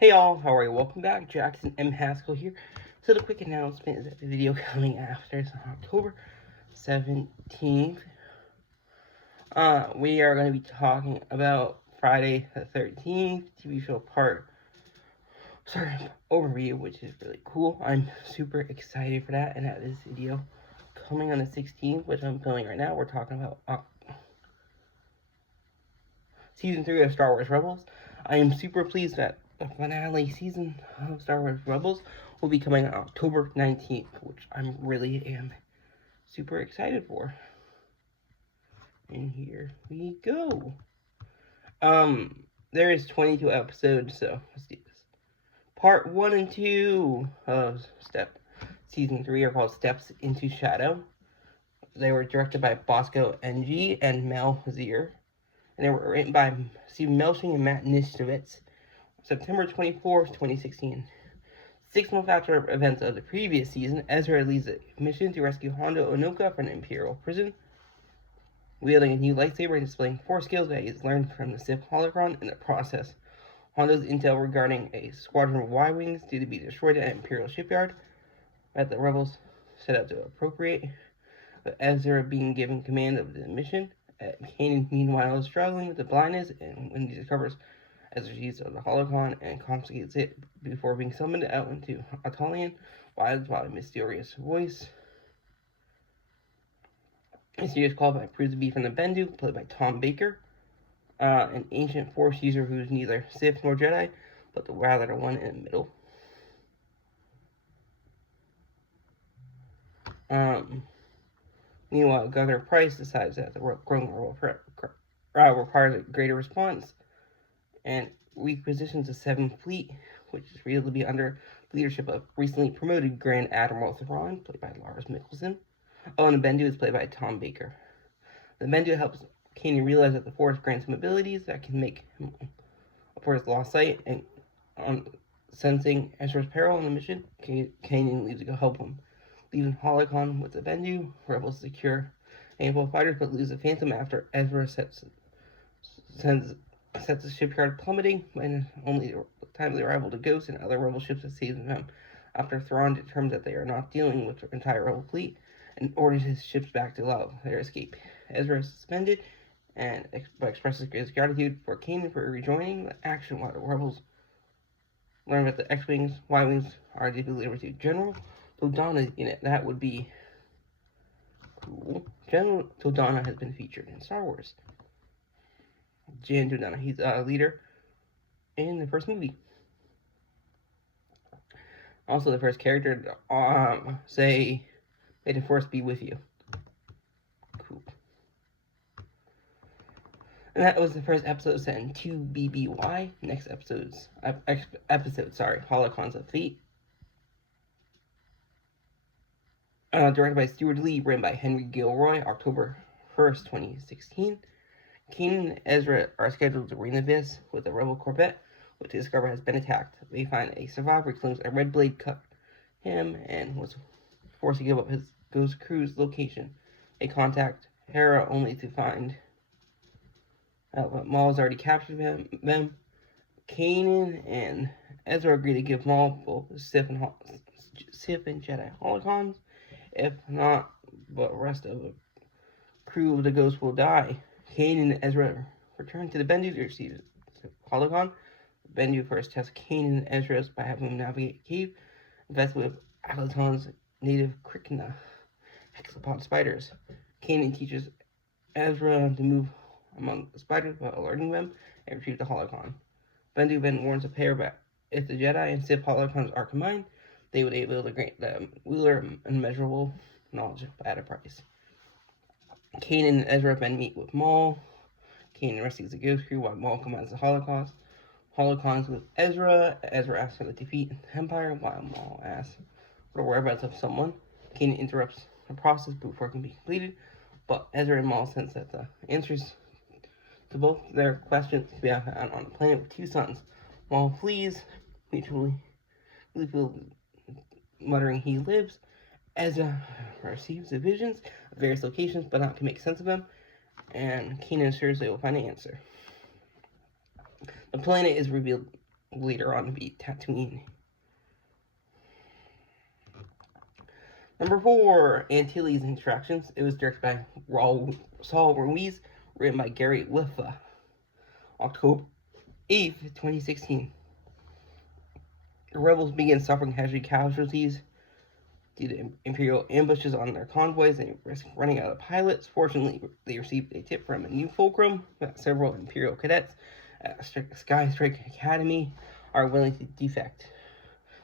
Hey all, how are you? Welcome back. Jackson M. Haskell here. So the quick announcement is that the video coming after is on October 17th. We are going to be talking about Friday the 13th TV show overview, which is really cool. I'm super excited for that, and that is video coming on the 16th, which I'm filming right now. We're talking about Season 3 of Star Wars Rebels. I am super pleased that the finale season of Star Wars Rebels will be coming on October 19th, which I really am super excited for. And here we go. There is 22 episodes, so let's do this. Part 1 and 2 of Season 3 are called Steps into Shadow. They were directed by Bosco NG and Mel Zier, and they were written by Stephen Melching and Matt Nistovitz. September 24th, 2016. 6 months after events of the previous season, Ezra leads a mission to rescue Hondo Onoka from an Imperial prison. Wielding a new lightsaber and displaying Force skills that he's learned from the Sith holocron in the process. Hondo's intel regarding a squadron of Y-Wings due to be destroyed at an Imperial shipyard that the rebels set out to appropriate, with Ezra being given command of the mission. Kanan, meanwhile, is struggling with the blindness, and when he discovers Ezra's use of the holocron and confiscates it before being summoned out into Atalian, guided by a mysterious voice. Mysterious callback proves to be from the Bendu, played by Tom Baker, an ancient Force user who's neither Sith nor Jedi, but rather the one in the middle. Meanwhile, Governor Price decides that the growing world requires a greater response, and repositions the 7th Fleet, which is revealed to be under the leadership of recently promoted Grand Admiral Thrawn, played by Lars Mikkelsen. Oh, and the Bendu is played by Tom Baker. The Bendu helps Kanan realize that the Force grants him abilities that can make him for his lost sight, and on sensing Ezra's peril on the mission, Kanan leaves to go help him. Leaving Holocron with the Bendu, rebels secure a handful of fighters but lose the Phantom after Ezra sets the shipyard plummeting, and only timely arrival to Ghost and other rebel ships that saves them after Thrawn determines that they are not dealing with the entire rebel fleet and orders his ships back to allow their escape. Ezra is suspended and expresses his gratitude for Kanan for rejoining the action while the rebels learn that the X-Wings, Y-Wings are to be delivered to General Todana's unit. That would be cool. General Todana has been featured in Star Wars. Jan Todana, he's a leader in the first movie. Also, the first character say, "May the Force be with you." Cool. And that was the first episode set in 2BBY. Next episode, Holocrons of Fate. Directed by Stuart Lee, written by Henry Gilroy, October 1st, 2016. Kanan and Ezra are scheduled to Renavis with a rebel corvette, which they discover has been attacked. They find a survivor who claims a red blade cut him and was forced to give up his ghost crew's location. They contact Hera only to find out that Maul has already captured them. Kanan and Ezra agree to give Maul both Sith and Jedi holocrons. If not, but the rest of the crew of the Ghost will die. Kanan and Ezra return to the Bendu to receive holocron. Bendu first tests Kanan and Ezra by having them navigate a cave infested with Atlaton's native Krykna hexapod spiders. Kanan teaches Ezra to move among the spiders while alerting them and retrieve the holocron. Bendu then warns the pair that if the Jedi and Sith holocrons are combined, they would be able to grant the wielder immeasurable knowledge at a price. Kanan and Ezra then meet with Maul. Kanan rescues the Ghost Crew while Maul commands the holocrons with Ezra. Ezra asks for the defeat the Empire while Maul asks for the whereabouts of someone. Kanan interrupts the process before it can be completed, but Ezra and Maul sense that the answers to both their questions can be found on a planet with 2 suns. Maul flees, mutually muttering he lives. Ezra receives the visions of various locations, but not to make sense of them, and Kanan assures they will find an answer. The planet is revealed later on to be Tatooine. Number 4, Antilles Instructions. It was directed by Saul Ruiz, written by Gary Liffa. October 8th, 2016. The rebels began suffering heavy casualties due to Imperial ambushes on their convoys and risk running out of pilots. Fortunately, they received a tip from a new fulcrum that several Imperial cadets at Sky Strike Academy are willing to defect.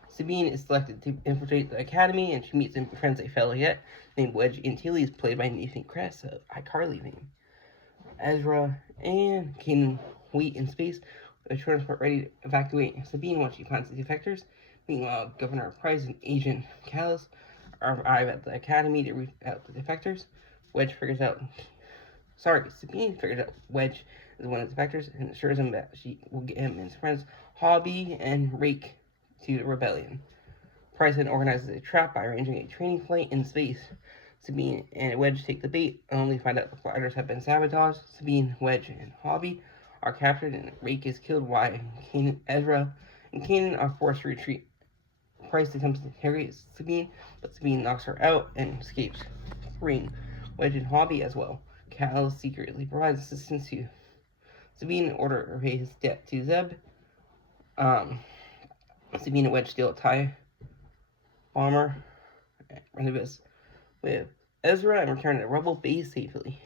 Sabine is selected to infiltrate the academy, and she meets and befriends a fellow cadet named Wedge Antilles, played by Nathan Kress, iCarly fame. Ezra and Kanan wait in space with a transport ready to evacuate Sabine once she finds the defectors. Meanwhile, Governor Price and Agent Kallus arrive at the academy to root out the defectors. Sabine figures out Wedge is one of the defectors and assures him that she will get him and his friends Hobby and Rake to the rebellion. Price then organizes a trap by arranging a training flight in space. Sabine and Wedge take the bait, only find out the fighters have been sabotaged. Sabine, Wedge, and Hobby are captured, and Rake is killed while Ezra and Kanan are forced to retreat. Price attempts to interrogate Sabine, but Sabine knocks her out and escapes, freeing Wedge and Hobby as well. Cal secretly provides assistance to Sabine in order to repay his debt to Zeb. Sabine and Wedge steal a TIE bomber and Renibus with Ezra and return to the Rebel base safely.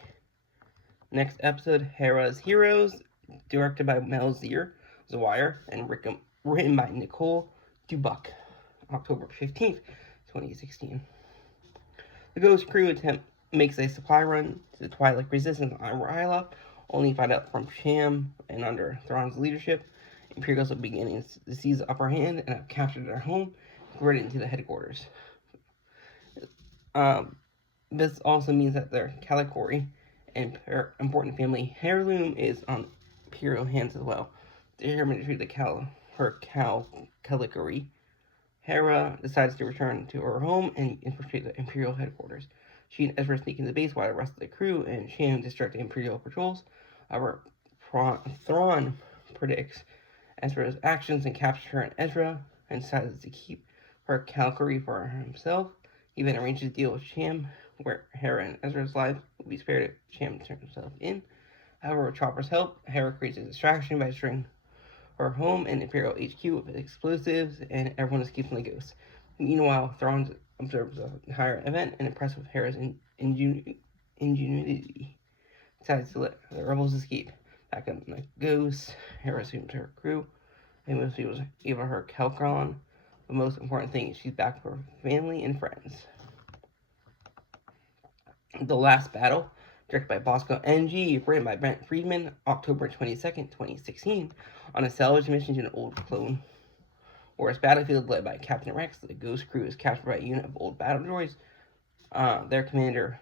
Next episode, Hera's Heroes, directed by Mel Zwire, and written by Nicole Dubuck. October 15th, 2016. The Ghost Crew makes a supply run to the Twi'lek Resistance on Ryloth, only find out from Sham and under Thrawn's leadership. Imperials are beginning to seize the upper hand and have captured their home, converted into the headquarters. This also means that their Calicori and important family heirloom is on Imperial hands as well. Determined to retrieve her Calicori, Hera decides to return to her home and infiltrate the Imperial headquarters. She and Ezra sneak into the base while the rest of the crew and Sham distract the Imperial patrols. However, Thrawn predicts Ezra's actions and captures her and Ezra, and decides to keep her Calicori for himself. He then arranges a deal with Sham, where Hera and Ezra's lives will be spared if Sham turns himself in. However, with Chopper's help, Hera creates a distraction by destroying her home and Imperial HQ with explosives, and everyone escapes from the ghost. Meanwhile, Thrawn observes the entire event and, impressed with Hera's ingenuity, decides to let the rebels escape. Back on the ghost, Hera assumes her crew, and most people give her Calcron. The most important thing is she's back for family and friends. The Last Battle, directed by Bosco NG, written by Brent Friedman, October 22nd, 2016, on a salvage mission to an old Clone Wars battlefield led by Captain Rex. The Ghost Crew is captured by a unit of old battle droids. Their commander,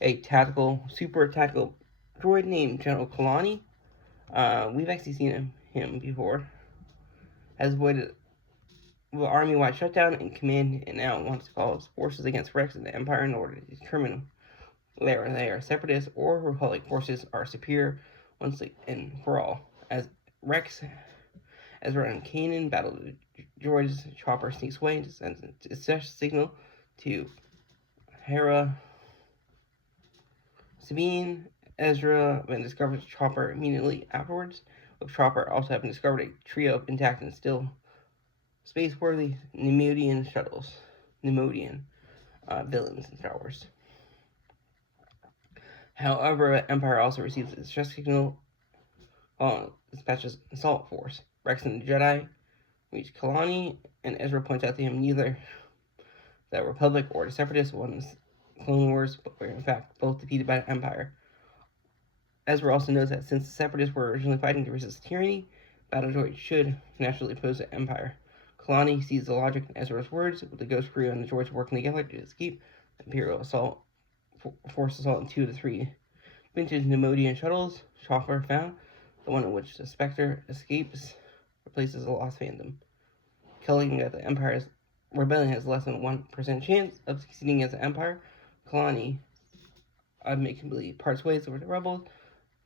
a super tactical droid named General Kalani. We've actually seen him before. Has avoided the army-wide shutdown and command, and now wants to call his forces against Rex and the Empire in order to determine whether they are separatist or Republic forces are superior once and for all. As Rex, Ezra, and Kanan battle the droids, Chopper sneaks away and sends a distress signal to Hera. Sabine, Ezra, then discovers Chopper immediately afterwards, with Chopper also having discovered a trio of intact and still space-worthy Neimoidian villains in Star Wars. However, Empire also receives a distress signal dispatches assault force. Rex and the Jedi reach Kalani, and Ezra points out to him neither the Republic or the Separatists won the Clone Wars, but were in fact both defeated by the Empire. Ezra also knows that since the Separatists were originally fighting to resist tyranny, battle droids should naturally oppose the Empire. Kalani sees the logic in Ezra's words, with the Ghost Crew and the droids working together to escape the Imperial force assault in 2 of the 3 vintage Neimoidian shuttles Chopper found. The one in which the Spectre escapes replaces the Lost Phantom, calculating that the Empire's rebellion has less than 1% chance of succeeding as the Empire. Kalani amicably parts ways with the rebels,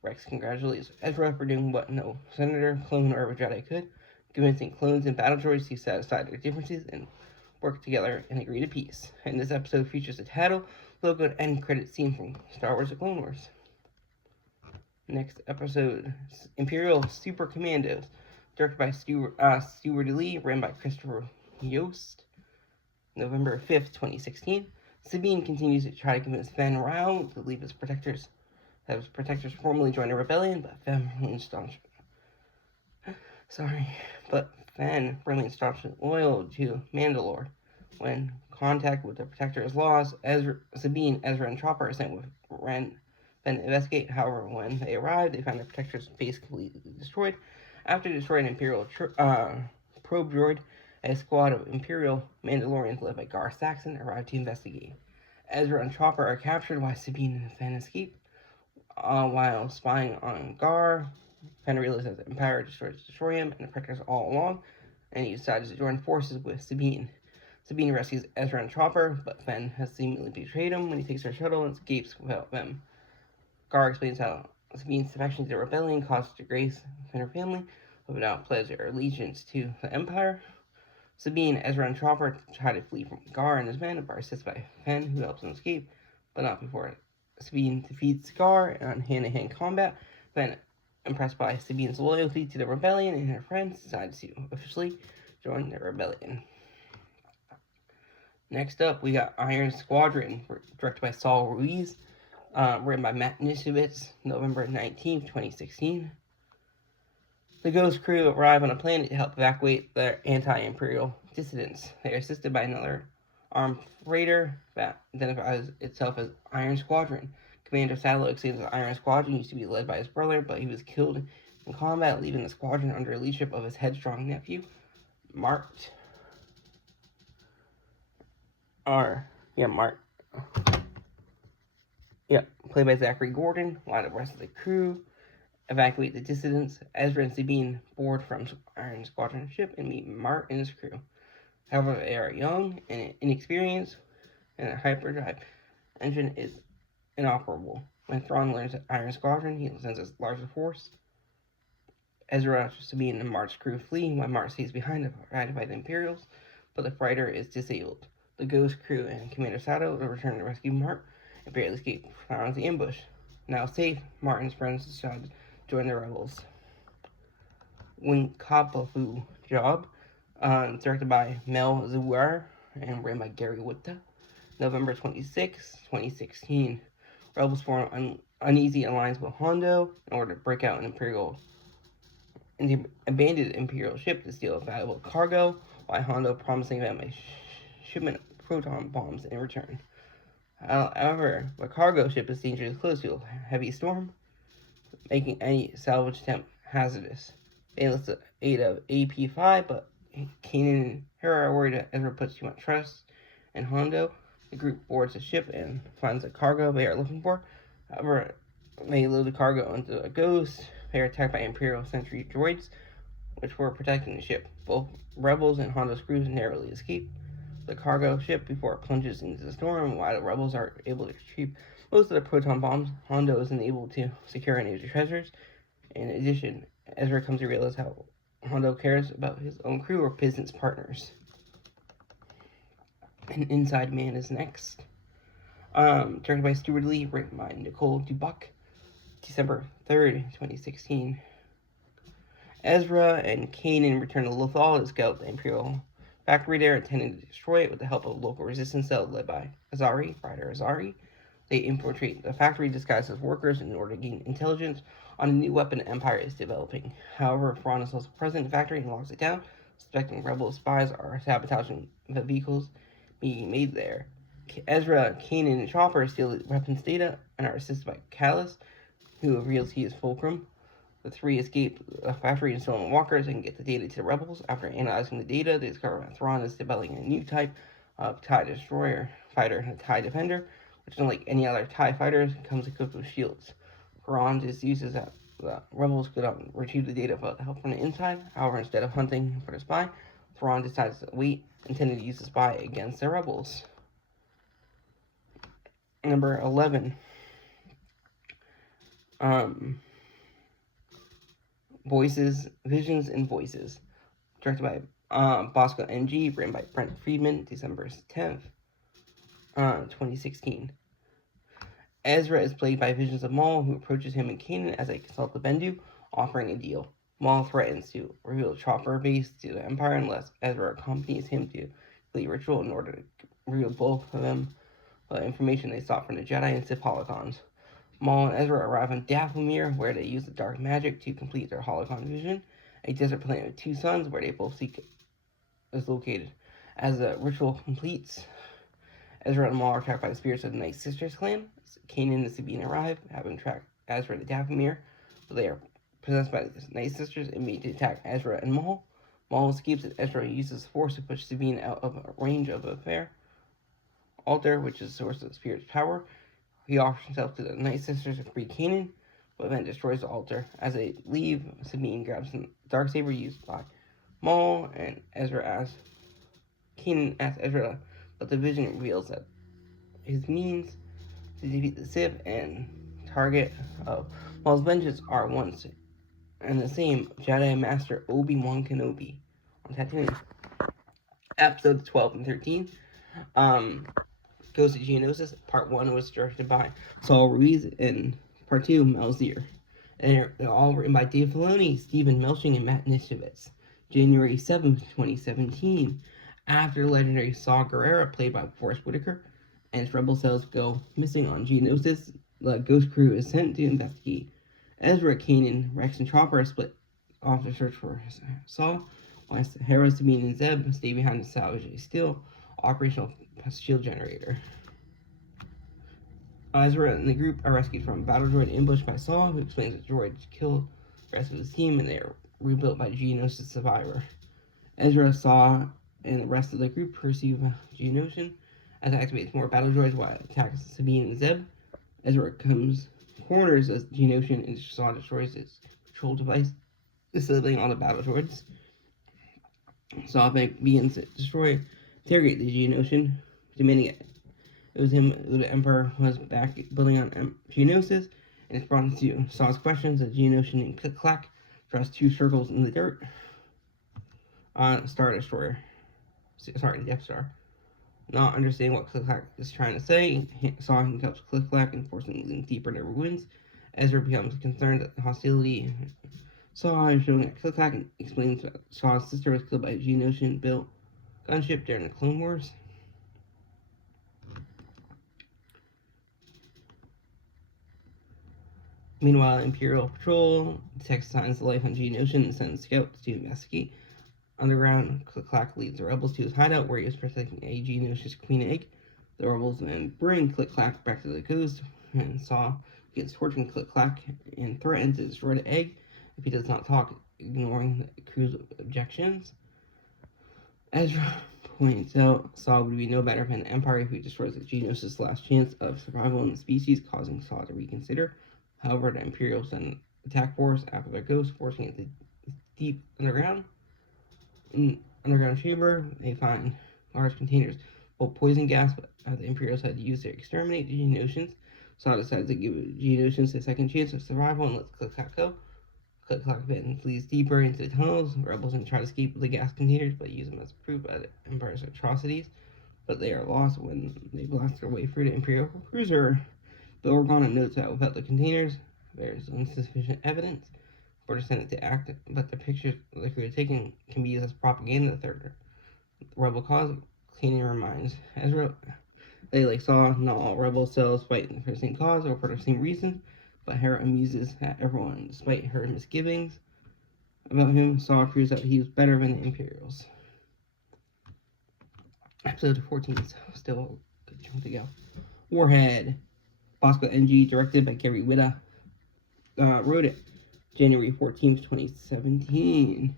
Rex congratulates Ezra for doing what no senator, clone, or Jedi could, convincing clones and battle droids to set aside their differences and work together and agree to peace. And this episode features a title, logo, and end credit scene from Star Wars: The Clone Wars. Next episode, Imperial Super Commandos, directed by Stuart Lee, written by Christopher Yost. November 5th, 2016. Sabine continues to try to convince Fenn Rau to leave his protectors. That his protectors formally join the rebellion, but Fenn remains staunch. Fenn remains staunchly loyal to Mandalore. When contact with the protector is lost, Sabine, Ezra, and Chopper are sent with Fenn to investigate. However, when they arrive, they find the protector's base completely destroyed. After destroying an Imperial probe droid, a squad of Imperial Mandalorians led by Gar Saxon arrive to investigate. Ezra and Chopper are captured while Sabine and Fenn escape. While spying on Gar, Fenn realizes that the Empire destroy him and the Predators all along, and he decides to join forces with Sabine. Sabine rescues Ezra and Chopper, but Fenn has seemingly betrayed him when he takes her shuttle and escapes without them. Gar explains how Sabine's defection to the rebellion caused disgrace in her family, but without pledge their allegiance to the Empire. Sabine, Ezra, and Chopper try to flee from Gar and his men, but are assisted by Fenn, who helps them escape, but not before Sabine defeats Gar in hand-to-hand combat. Fenn, impressed by Sabine's loyalty to the rebellion and her friends, decides to officially join the rebellion. Next up, we got Iron Squadron, directed by Saul Ruiz, written by Matt Nisovitz, November 19th, 2016. The Ghost crew arrive on a planet to help evacuate their anti-Imperial dissidents. They are assisted by another armed freighter that identifies itself as Iron Squadron. Commander Sadler explains that Iron Squadron used to be led by his brother, but he was killed in combat, leaving the squadron under the leadership of his headstrong nephew, Mark. Played by Zachary Gordon, while the rest of the crew evacuate the dissidents. Ezra and Sabine board from Iron Squadron ship and meet Mart and his crew. However, they are young and inexperienced, and the hyperdrive engine is inoperable. When Thrawn learns that Iron Squadron, he sends a larger force. Ezra, Sabine, and Mart's crew flee, while Mart stays behind to fight the Imperials, but the fighter is disabled. The Ghost crew and Commander Sato will return to rescue Mart and barely escape Thrawn's ambush. Now safe, Mart and his friends decide to join the rebels. Winkapafu Job, directed by Mel Zouar and written by Gary Whitta. November 26, 2016. Rebels form an uneasy alliance with Hondo in order to break out an abandoned Imperial ship to steal valuable cargo, while Hondo promising them a shipment of proton bombs in return. However, the cargo ship is dangerously close to a heavy storm, making any salvage attempt hazardous. They enlist the aid of AP-5, but Kanan and Hera are worried that Ezra puts too much trust in Hondo. The group boards the ship and finds the cargo they are looking for. However, they load the cargo into a Ghost. They are attacked by Imperial sentry droids, which were protecting the ship. Both Rebels and Hondo's crews narrowly escape the cargo ship before it plunges into the storm. While the Rebels are able to retrieve most of the proton bombs, Hondo isn't able to secure any of the treasures. In addition, Ezra comes to realize how Hondo cares about his own crew or business partners. And Inside Man is next. Directed by Stuart Lee, written by Nicole Dubuc. December 3rd, 2016. Ezra and Kanan return to Lothal to scout the Imperial factory there, intending to destroy it with the help of a local resistance cell led by Ryder Azari. They infiltrate the factory disguised as workers in order to gain intelligence on a new weapon the Empire is developing. However, Thrawn is also present in the factory and locks it down, suspecting rebel spies are sabotaging the vehicles being made there. Ezra, Kanan, and Chopper steal the weapons data and are assisted by Kallus, who reveals he is Fulcrum. The three escape the factory in stolen walkers and get the data to the rebels. After analyzing the data, they discover that Thrawn is developing a new type of TIE Destroyer fighter, the TIE Defender, which, unlike any other TIE fighters, comes equipped with shields. Thrawn just uses that the rebels could retrieve the data without help from the inside. However, instead of hunting for the spy, Thrawn decides to wait, intending to use the spy against the rebels. Number 11. Visions and Voices, directed by Bosco NG, written by Brent Friedman, December 10th, 2016. Ezra is played by Visions of Maul, who approaches him and Kanan as they consult the Bendu, offering a deal. Maul threatens to reveal the Chopper base to the Empire unless Ezra accompanies him to the ritual in order to reveal both of them the information they sought from the Jedi and Sith holocrons. Maul and Ezra arrive on Dathomir, where they use the dark magic to complete their holocron vision, a desert planet with two suns where they both seek is located. As the ritual completes, Ezra and Maul are attacked by the spirits of the Night Sisters clan. Kanan and Sabine arrive, having tracked Ezra to Dathomir, but they are possessed by the Night Sisters and made to attack Ezra and Maul. Maul escapes as Ezra uses force to push Sabine out of range of a fair altar, which is the source of the spirit's power. He offers himself to the Night Sisters to free Kanan, but then destroys the altar. As they leave, Sabine grabs the Darksaber used by Maul, and Kanan asks Ezra, but the vision reveals that his means to defeat the Sith and target of Maul's vengeance are once and the same Jedi Master Obi-Wan Kenobi on Tatooine. Episodes 12 and 13. Ghost of Geonosis. Part 1 was directed by Saul Ruiz, and Part 2, Mel Zier. And they're all written by Dave Filoni, Stephen Melching, and Matt Nishovitz. January 7th, 2017. After legendary Saw Gerrera, played by Forrest Whitaker, and his rebel cells go missing on Geonosis, the Ghost crew is sent to investigate. Ezra, Kanan, Rex, and Chopper are split off to search for Saw, while Hera, Sabine, and Zeb stay behind to salvage a still operational shield generator. Ezra and the group are rescued from a battle droid ambushed by Saw, who explains that droids killed the rest of his team and they are rebuilt by Geonosis survivor. Ezra, Saw, and the rest of the group pursue Geonosian as it activates more battle droids while it attacks Sabine and Zeb. Ezra corners as Geonosian and Saw destroys its control device, disabling all the battle droids. Saw begins to interrogate the Geonosian, demanding it was him who the Emperor was back building on Geonosis, and it's brought into Saw's questions as Geonosian named Click Clack draws two circles in the dirt on Star Destroyer. Sorry, Death Star. Not understanding what Click Clack is trying to say, Saw handcuffs Click Clack and forcing him deeper into ruins. Ezra becomes concerned that the hostility Saw is showing at Click Clack and explains that Saw's sister was killed by a Geonosian built gunship during the Clone Wars. Meanwhile, Imperial Patrol detects signs of life on Geonosian and sends scouts to investigate. Underground, Click Clack leads the rebels to his hideout where he is protecting a Geonosian queen egg. The rebels then bring Click Clack back to the coast, and Saw begins torturing Click Clack and threatens to destroy the egg if he does not talk, ignoring the crew's objections. Ezra points out Saw would be no better than the Empire if he destroys the Geonosis' last chance of survival in the species, causing Saw to reconsider. However, the Imperials send attack force after their ghost, forcing it to deep underground. In underground chamber, they find large containers full of poison gas, but the Imperials had used to exterminate the Geonosians. Saw decides to give Geonosians a second chance of survival and lets Click Clack go. Click Clack then flees deeper into the tunnels. The rebels then try to escape with the gas containers, but use them as proof of the Empire's atrocities. But they are lost when they blast their way through the Imperial cruiser. Bill Organa notes that without the containers, there is insufficient evidence for the Senate to act, but the pictures the crew are taking can be used as propaganda to third rebel cause. Kanan reminds Ezra they like Saw, not all rebel cells fight for the same cause or for the same reason, but Hera amuses at everyone despite her misgivings about him. Saw proves that he was better than the Imperials. Episode 14 is still a good chunk to go. Warhead. Bosco NG, directed by Gary Whitta. Wrote it January 14th, 2017.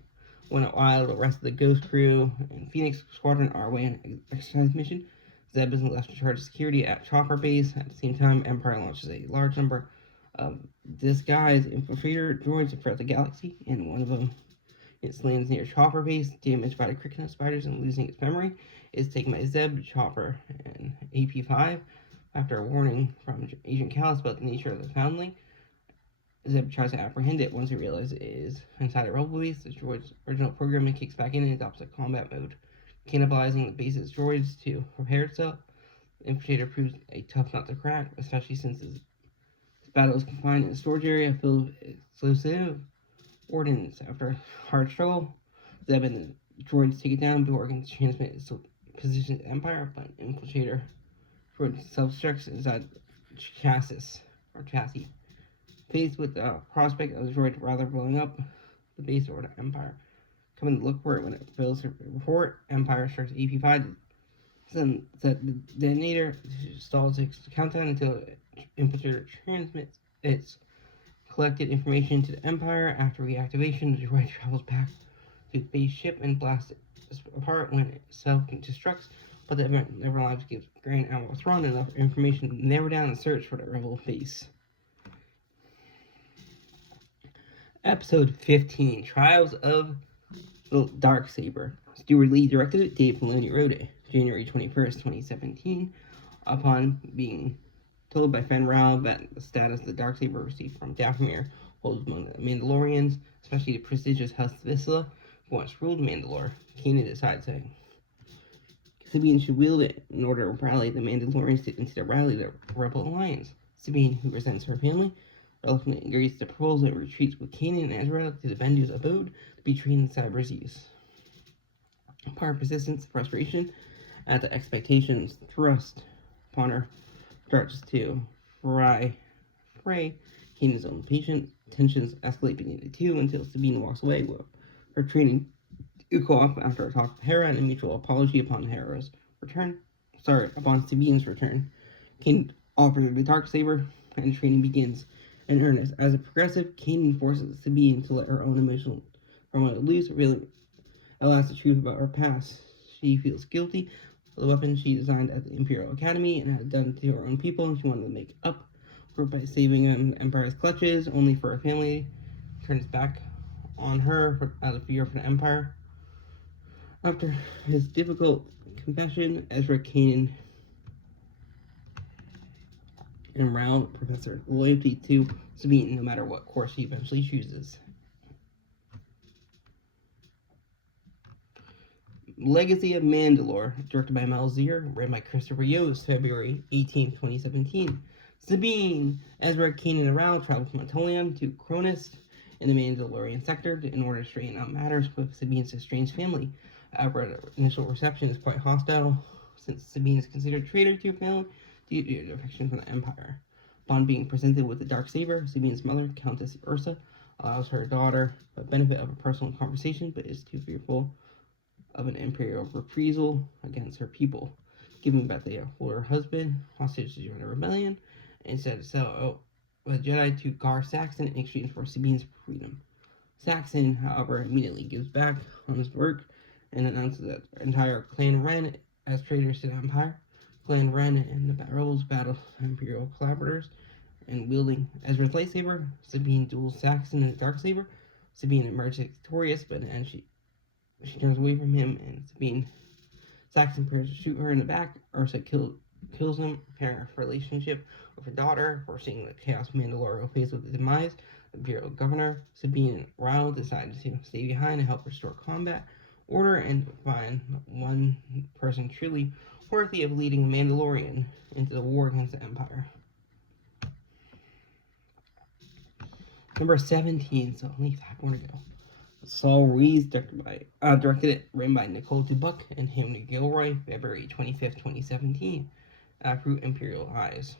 When while the rest of the Ghost crew and Phoenix Squadron are away on an exercise mission, Zeb is left in charge of security at Chopper Base. At the same time, Empire launches a large number of disguised infiltrator droids throughout the galaxy, and one of them lands near Chopper Base, damaged by the Krykna spiders and losing its memory. Is taken by Zeb, Chopper, and AP5. After a warning from Agent Kallus about the nature of the foundling, Zeb tries to apprehend it. Once he realizes it is inside a rebel base, the droid's original programming kicks back in and adopts a combat mode, cannibalizing the base's droids to repair itself. The Infiltrator proves a tough nut to crack, especially since his battle is confined in a storage area filled with explosive ordnance. After a hard struggle, Zeb and the droids take it down before it can transmit its position to the Empire, but an Infiltrator droid self-destructs inside chassis. Faced with the prospect of the droid rather blowing up the base or the Empire, coming to look for it when it fails to report, Empire starts AP5 to set the detonator to stall 6 countdown until Infiltrator transmits its collected information to the Empire. After reactivation, the droid travels back to the base ship and blasts it apart when it self-destructs, but the event never lives gives Grand Admiral Thrawn enough information to narrow down and search for the rebel base. Episode 15, Trials of the Darksaber. Stuart Lee directed it, Dave Filoni wrote it. January 21st, 2017. Upon being told by Fenn Rau that the status the Darksaber received from Dathomir holds among the Mandalorians, especially the prestigious Hus Vizsla, who once ruled Mandalore, Kanan decides that Sabine should wield it in order to rally the Mandalorians to instead rally the Rebel Alliance. Sabine, who resents her family, reluctantly agrees to the proposal and retreats with Kanan and Ezra to the Bendu's abode to be trained in Cyber's use. Upon persistence and frustration at the expectations thrust upon her starts to fray Kanan's own patient. Tensions escalate between the two until Sabine walks away with her training to go off after a talk with Hera and a mutual apology upon Sabine's return. Kanan offers her the Darksaber and training begins in earnest. As a progressive, Kanan forces Sabine to let her own emotional turmoil loose, really allows the truth about her past. She feels guilty for the weapon she designed at the Imperial Academy and had done to her own people, and she wanted to make up for it by saving them the Empire's clutches, only for her family turns back on her out of fear for the Empire. After his difficult confession, Ezra, Kanan, and Rau professor loyalty to Sabine no matter what course he eventually chooses. Legacy of Mandalore, directed by Mel Zier, written by Christopher Yost, February 18, 2017. Sabine, Ezra, Kanan, and Rau travel from Atolian to Cronus in the Mandalorian sector in order to straighten out matters with Sabine's estranged family. However, the initial reception is quite hostile, since Sabine is considered a traitor to her family due to her defection from the Empire. Upon being presented with the Darksaber, Sabine's mother, Countess Ursa, allows her daughter the benefit of a personal conversation, but is too fearful of an Imperial reprisal against her people, given that they hold her husband hostage to join a rebellion, and instead sell the Jedi to Gar Saxon in exchange for Sabine's freedom. Saxon, however, immediately gives back on his work and announces that the entire Clan Wren as traitors to the Empire. Clan Wren and the rebels battle Imperial collaborators, and wielding Ezra's lightsaber, Sabine duels Saxon and the Darksaber. Sabine emerges victorious, but in the end she turns away from him, and Saxon prepares to shoot her in the back. Ursa kills him, repairing her relationship with her daughter, foreseeing the Chaos Mandalore will face with the demise of the Imperial Governor. Sabine and Rau decide to stay behind and help restore combat order and find one person truly worthy of leading a Mandalorian into the war against the Empire. Number 17, so only 5 more to go. Saul Reese, directed it, written by Nicole Dubuc and Henry Gilroy, February 25th, 2017, through Imperial Eyes.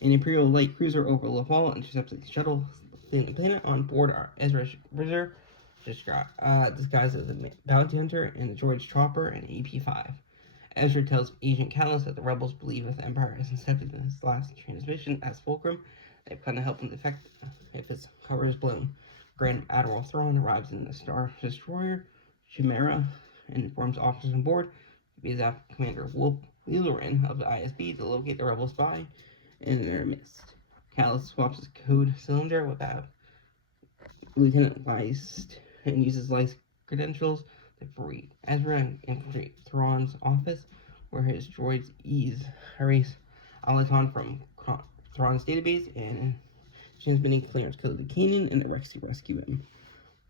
An Imperial light cruiser over Laval intercepts the shuttle within the planet. On board are Ezra Bridger, disguised as a bounty hunter, and the droid's chopper and AP5. Ezra tells Agent Callus that the rebels believe that the Empire has accepted his last transmission as Fulcrum. They plan to help him defect if his cover is blown. Grand Admiral Thrawn arrives in the Star Destroyer Chimera and informs officers on board, Vizaf Commander Wolf Wheelerin of the ISB, to locate the rebel spy in their midst. Callus swaps his code cylinder with Lieutenant Leist and uses Leist's credentials to free Ezra and infiltrate Thrawn's office, where his droids erase Alaton from Thrawn's database and transmitting clearance code to Kanan and Rex to rescue him.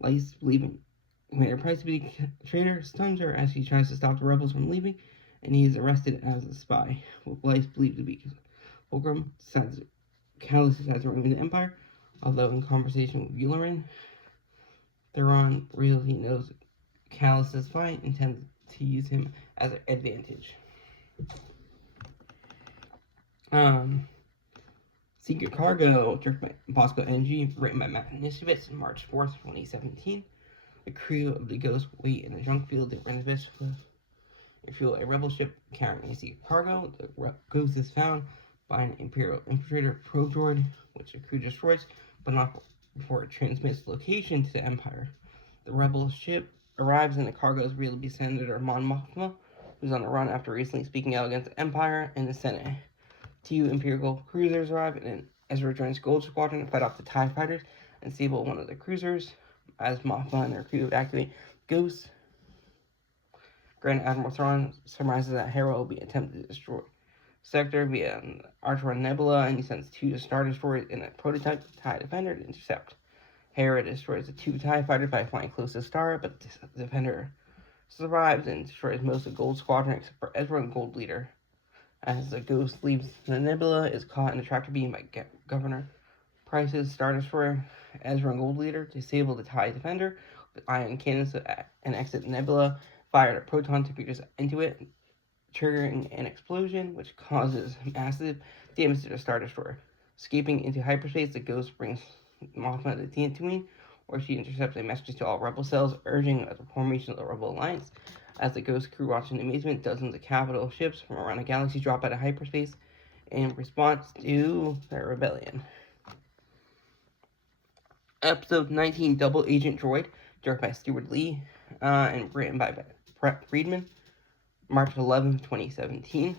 Lyse, believing Commander Pryce to be a traitor, stuns her as she tries to stop the rebels from leaving, and he is arrested as a spy. With Lyse believed to be Fulcrum, Kallus decides to remain in the Empire, although in conversation with Yularen, Theron really knows Kallus is fine and intends to use him as an advantage. Secret Cargo, directed by Bosco NG, written by Matt Nisovitz, March 4th, 2017. The crew of the Ghost wait in the junk field at Renovus to refuel a rebel ship carrying a secret cargo. The Ghost is found by an Imperial infiltrator probe droid, which the crew destroys, but not before it transmits location to the Empire. The rebel ship arrives and the cargo is revealed to be Senator Mon Mothma, who's on the run after recently speaking out against the Empire in the Senate. 2 Imperial cruisers arrive, and Ezra joins Gold Squadron to fight off the TIE fighters and disable one of the cruisers. As Mothma and her crew evacuate Ghost, Grand Admiral Thrawn surmises that Hera will be attempting to destroy sector via Archer Nebula, and he sends 2 Star Destroyers in a prototype TIE Defender to intercept. Hera destroys the 2 TIE fighters by flying close to the star, but the Defender survives and destroys most of Gold Squadron except for Ezra and Gold Leader. As the Ghost leaves the Nebula, is caught in a tractor beam by Governor Pryce's Star Destroyer. Ezra and Gold Leader disable the TIE Defender with ion cannons and exit the Nebula, fired a proton torpedoes into it, triggering an explosion which causes massive damage to the Star Destroyer. Escaping into hyperspace, the Ghost brings Mothma to Tatooine, where she intercepts a message to all rebel cells urging the formation of the Rebel Alliance. As the Ghost crew watch in amazement, dozens of capital ships from around the galaxy drop out of hyperspace in response to the rebellion. Episode 19, Double Agent Droid, directed by Stuart Lee and written by Brett Friedman, March 11, 2017.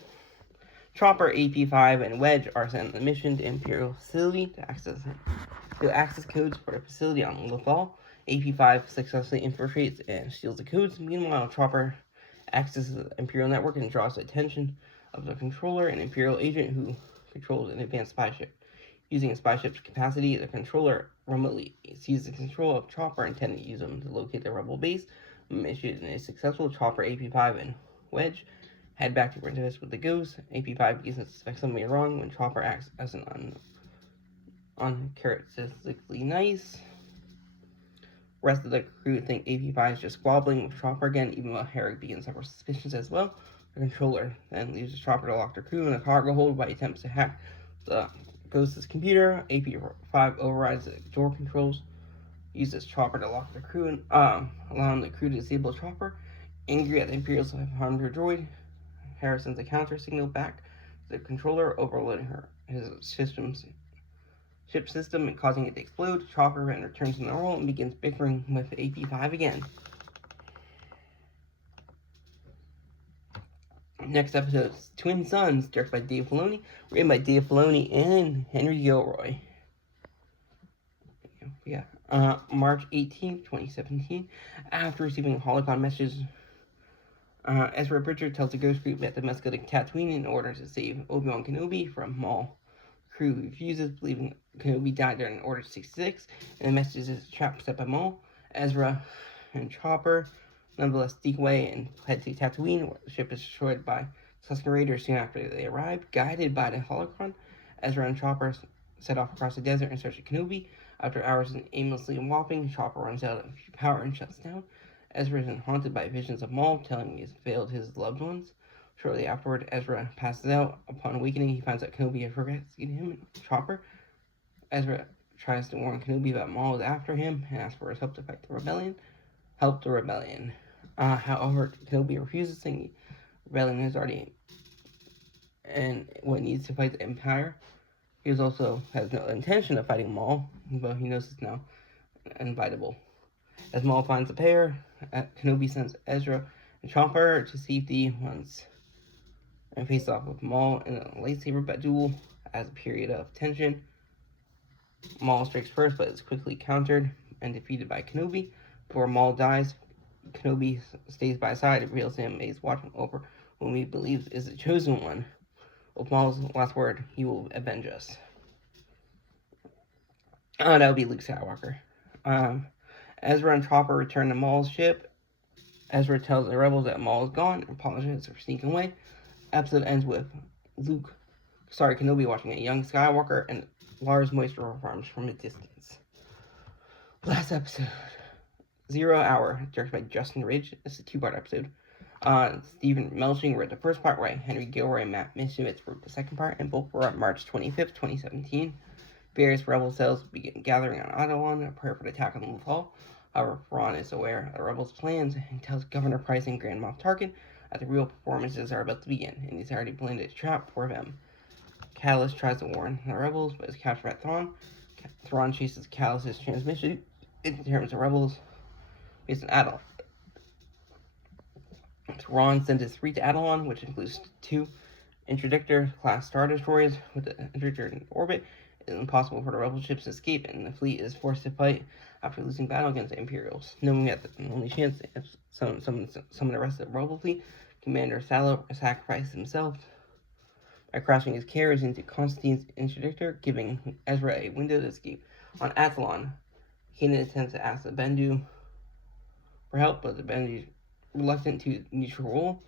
Chopper, AP5, and Wedge are sent on the mission to Imperial facility to access codes for the facility on Lothal. AP5 successfully infiltrates and steals the codes. Meanwhile, Chopper accesses the Imperial network and draws the attention of the controller, an Imperial agent who controls an advanced spy ship. Using a spy ship's capacity, the controller remotely seizes control of Chopper, intending to use him to locate the rebel base. Mission is successful. Chopper, AP5, and Wedge head back to Renovus with the Ghost. AP5 begins to suspect something wrong when Chopper acts as an uncharacteristically nice. Rest of the crew think AP5 is just squabbling with Chopper again, even though Hera begins to have suspicions as well. The controller then leaves the Chopper to lock the crew in a cargo hold by attempts to hack the Ghost's computer. AP5 overrides the door controls, uses Chopper to lock the crew in, allowing the crew to disable Chopper. Angry at the Imperials have harmed her droid, Hera sends a counter signal back to the controller, overloading his ship system and causing it to explode. Chopper then returns to normal and begins bickering with AP5 again. Next episode is Twin Sons, directed by Dave Filoni, written by Dave Filoni and Henry Gilroy. March 18th, 2017. After receiving holocron messages, Ezra Bridger tells the Ghost Group that they must go to Tatooine in order to save Obi-Wan Kenobi from Maul. Crew refuses, believing Kenobi died during Order 66, and the message is a trap set by Maul. Ezra and Chopper nonetheless sneak away and head to Tatooine, where the ship is destroyed by Tusken Raiders soon after they arrive. Guided by the holocron, Ezra and Chopper set off across the desert in search of Kenobi. After hours of aimlessly whopping, Chopper runs out of power and shuts down. Ezra is haunted by visions of Maul, telling him he has failed his loved ones. Shortly afterward, Ezra passes out. Upon awakening, he finds out Kenobi has rescued him and Chopper. Ezra tries to warn Kenobi that Maul is after him and asks for his help to fight the rebellion. However, Kenobi refuses, saying the rebellion is already and what needs to fight the Empire. He also has no intention of fighting Maul, but he knows it's now inevitable. As Maul finds the pair, Kenobi sends Ezra and Chopper to safety once and face off with Maul in a lightsaber duel. As a period of tension, Maul strikes first, but is quickly countered and defeated by Kenobi. Before Maul dies, Kenobi stays by his side and reveals to him he's watching over whom he believes is the chosen one. With Maul's last word, he will avenge us. That would be Luke Skywalker. Ezra and Chopper return to Maul's ship. Ezra tells the rebels that Maul is gone and apologizes for sneaking away. Episode ends with Kenobi watching a young Skywalker and Lars moisture farms from a distance. Last episode, 0 Hour, directed by Justin Ridge. It's a 2-part episode. Stephen Melching wrote the first part, right? Henry Gilroy and Matt Mischnitz wrote the second part, and both were on March 25th, 2017. Various rebel cells begin gathering on Atollon to prepare for the attack on the Lothal. However, Thrawn is aware of the rebels' plans and tells Governor Pryce and Grand Moff Tarkin that the real performances are about to begin, and he's already planned a trap for them. Kallus tries to warn the rebels, but is captured by Thrawn. Thrawn chases Kallus' transmission and determines the rebels based on Atollon. Thrawn sends his fleet to Atollon, which includes 2 Interdictor-class Star Destroyers with the Interdictor in orbit. It is impossible for the rebel ships to escape, and the fleet is forced to fight after losing battle against the Imperials. Knowing that the only chance to summon the rest of the rebel fleet, Commander Salo sacrificed himself by crashing his carriage into Constantine's Interdictor, giving Ezra a window to escape. On Atollon, Kanan attempts to ask the Bendu for help, but the Bendu is reluctant to neutral role.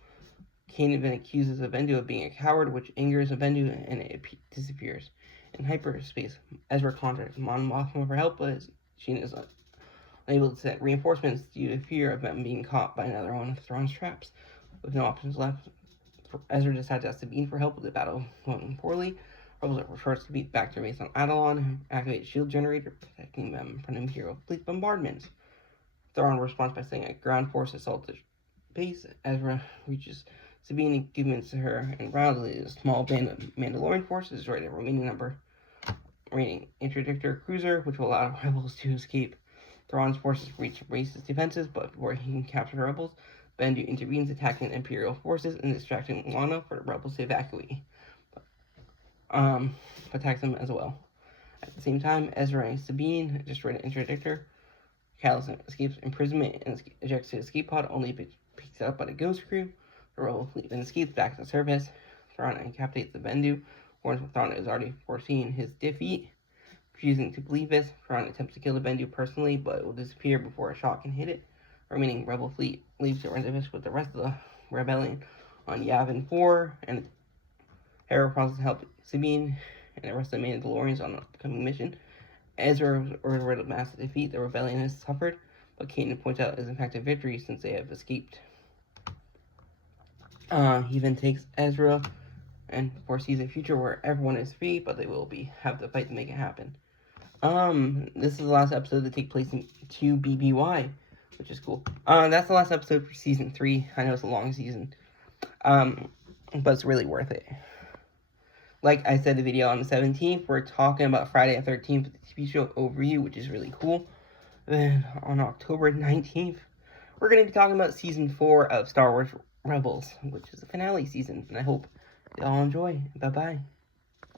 Kanan then accuses the Bendu of being a coward, which angers the Bendu, and it disappears. In hyperspace, Ezra contacts Mon Mothma for help, but she is unable to set reinforcements due to fear of them being caught by another one of Thrawn's traps. With no options left, Ezra decides to ask Sabine for help with the battle going poorly. Rebels are forced to beat back to base on Atollon and activate shield generator, protecting them from Imperial fleet bombardments. Thrawn responds by sending a ground force assault to base. Ezra reaches Sabine and convinces her and roundly a small band of Mandalorian forces destroy the remaining interdictor cruiser, which will allow rebels to escape. Thrawn's forces reach base's defenses, but before he can capture the rebels, Bendu intervenes, attacking the Imperial forces and distracting Lana for the rebels to evacuate. Attacks them as well. At the same time, Ezra and Sabine destroy the interdictor. Kallus escapes imprisonment and ejects the escape pod, only picked up by the Ghost crew. The rebel fleet then escapes back to the surface. Thrawn incapacitates the Bendu. Warns Thrawn has already foreseen his defeat. Refusing to believe this, Thrawn attempts to kill the Bendu personally, but it will disappear before a shot can hit it. The remaining rebel fleet leaves to Rendezvous with the rest of the rebellion on Yavin 4, and Hera promises to help Sabine and the rest of the Mandalorians on an upcoming mission. Ezra ordered a massive defeat the rebellion has suffered, but Kanan points out is in fact a victory since they have escaped. He then takes Ezra and foresees a future where everyone is free, but they will have to fight to make it happen. This is the last episode to take place in 2 BBY, which is cool. That's the last episode for season 3. I know it's a long season, but it's really worth it. Like I said in the video on the 17th, we're talking about Friday the 13th, the TV show overview, which is really cool. Then on October 19th, we're going to be talking about season 4 of Star Wars Rebels, which is the finale season, and I hope you all enjoy. Bye-bye.